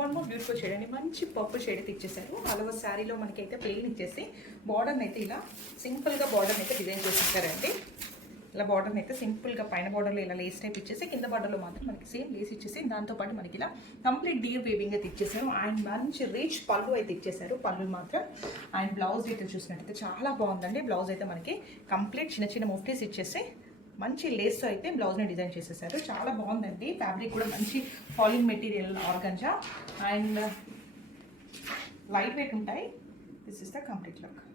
One more beautiful shade అండి, మంచి purple shade అయితే ఇచ్చేసారు. ఆల్ ఓవర్ శారీలో మనకైతే ప్లెయిన్ ఇచ్చేసి బార్డర్ని అయితే ఇలా సింపుల్గా బార్డర్ని అయితే డిజైన్ చేసి ఇచ్చారండి. ఇలా బార్డర్ని అయితే సింపుల్గా పైన బార్డర్లో ఇలా లేస్ టైప్ ఇచ్చేసి కింద బార్డర్లో మాత్రం మనకి సేమ్ లేస్ ఇచ్చేసి దాంతోపాటు మనకి ఇలా కంప్లీట్ డీప్ వేవింగ్ అయితే ఇచ్చేసారు. అండ్ మంచి రిచ్ పళ్ళు అయితే ఇచ్చేసారు. పళ్ళు మాత్రం అండ్ బ్లౌజ్ డీటెయిల్ చూసినట్టయితే చాలా బాగుందండి. బ్లౌజ్ అయితే మనకి కంప్లీట్ చిన్న చిన్న ముఫ్టీస్ ఇచ్చేసి మంచి లేస్తో అయితే బ్లౌజ్ని డిజైన్ చేసేసారు. చాలా బాగుందండి. ఫ్యాబ్రిక్ కూడా మంచి falling material organza and light weight ఉంటాయి. This is the complete look.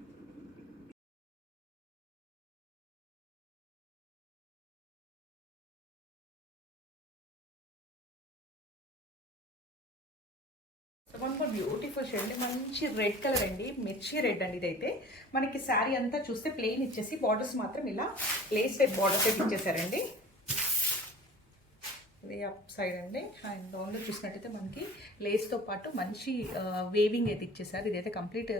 One more beautiful shade అండి, మంచి రెడ్ కలర్ అండి, మిర్చి రెడ్ అండి. ఇదైతే మనకి శారీ అంతా చూస్తే ప్లెయిన్ ఇచ్చేసి బార్డర్స్ మాత్రం ఇలా లేస్ టైప్ బార్డర్స్ అయితే ఇచ్చేసారండి. ఇది అప్ సైడ్ అండి. అండ్ డౌన్లో చూసినట్టయితే మనకి లేస్తో పాటు మంచి వేవింగ్ అయితే ఇచ్చేసారు. ఇదైతే కంప్లీట్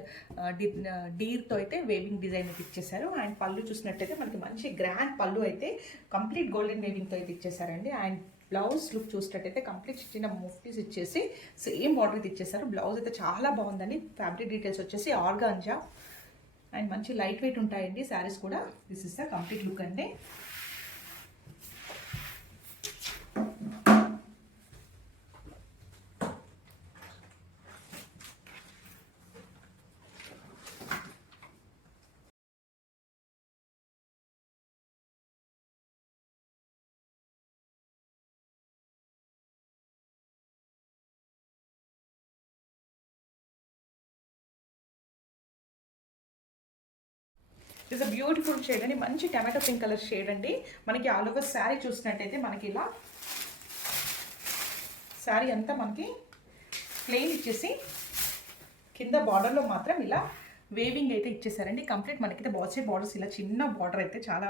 డీర్తో అయితే వేవింగ్ డిజైన్ అయితే ఇచ్చేసారు. అండ్ పళ్ళు చూసినట్టయితే మనకి మంచి గ్రాండ్ పళ్ళు అయితే కంప్లీట్ గోల్డెన్ వేవింగ్తో అయితే ఇచ్చేసారండి. అండ్ బ్లౌజ్ లుక్ చూసినట్టయితే కంప్లీట్ చిన్న ముఫ్టీస్ ఇచ్చేసి సేమ్ బార్డర్ అయితే ఇచ్చేసారు. బ్లౌజ్ అయితే చాలా బాగుందండి. ఫ్యాబ్రిక్ డీటెయిల్స్ వచ్చేసి ఆర్గాంజా అండ్ మంచి లైట్ వెయిట్ ఉంటాయండి శారీస్ కూడా. This is the complete look అండి. ఇట్స్ అ బ్యూటిఫుల్ షేడ్ అండి, మంచి టమాటో పింక్ కలర్ షేడ్ అండి. మనకి ఆల్ ఓవర్ శారీ చూసినట్టయితే మనకి ఇలా శారీ అంతా మనకి ప్లెయిన్ ఇచ్చేసి కింద బార్డర్లో మాత్రం ఇలా వేవింగ్ అయితే ఇచ్చేసారండి. కంప్లీట్ మనకైతే బార్డర్స్ ఇలా చిన్న బార్డర్ అయితే చాలా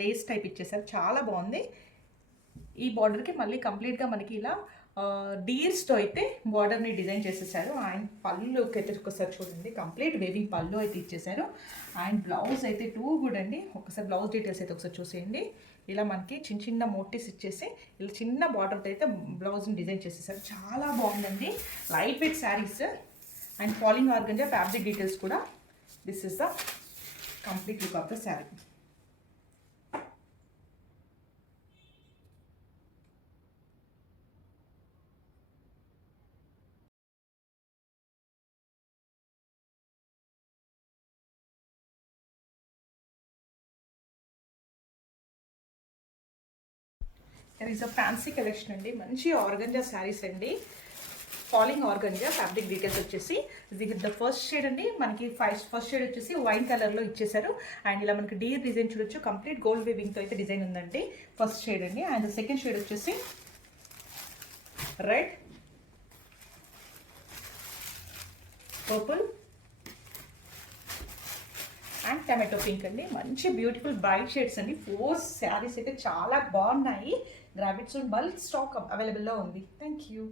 లేస్ టైప్ ఇచ్చేసారు. చాలా బాగుంది. ఈ బార్డర్కి మళ్ళీ కంప్లీట్గా మనకి ఇలా డీర్స్తో అయితే బార్డర్ని డిజైన్ చేసేసారు. అండ్ పళ్ళుకి అయితే ఒకసారి చూడండి, కంప్లీట్ వేవింగ్ పళ్ళు అయితే ఇచ్చేసారు. అండ్ బ్లౌజ్ అయితే టూ గుడ్ అండి. ఒకసారి బ్లౌజ్ డీటెయిల్స్ అయితే ఒకసారి చూసేయండి. ఇలా మనకి చిన్న చిన్న మోటీస్ ఇచ్చేసి ఇలా చిన్న బార్డర్తో అయితే బ్లౌజ్ని డిజైన్ చేసేసారు. చాలా బాగుందండి. Light weight sarees and falling organza fabric details కూడా. This is the complete look of the saree. That is a fancy collection అండి, మంచి ఆర్గంజా శారీస్ అండి. ఫాలింగ్ ఆర్గంజా ఫ్యాబ్రిక్ డీటెయిల్స్ వచ్చేసి ఇది ద ఫస్ట్ షేడ్ అండి. మనకి ఫస్ట్ షేడ్ వచ్చేసి వైన్ కలర్లో ఇచ్చేసారు. అండ్ ఇలా మనకి డీర్ డిజైన్ చూడొచ్చు. కంప్లీట్ గోల్డ్ వేవింగ్తో అయితే డిజైన్ ఉందండి. ఫస్ట్ షేడ్ అండి. అండ్ సెకండ్ షేడ్ వచ్చేసి red, purple and tomato pink అండి. మంచి బ్యూటిఫుల్ బ్రైట్ షేడ్స్ అండి. 4 శారీస్ అయితే చాలా బాగున్నాయి. Grab it soon. Bulk stock అవైలబుల్లో ఉంది. Thank you.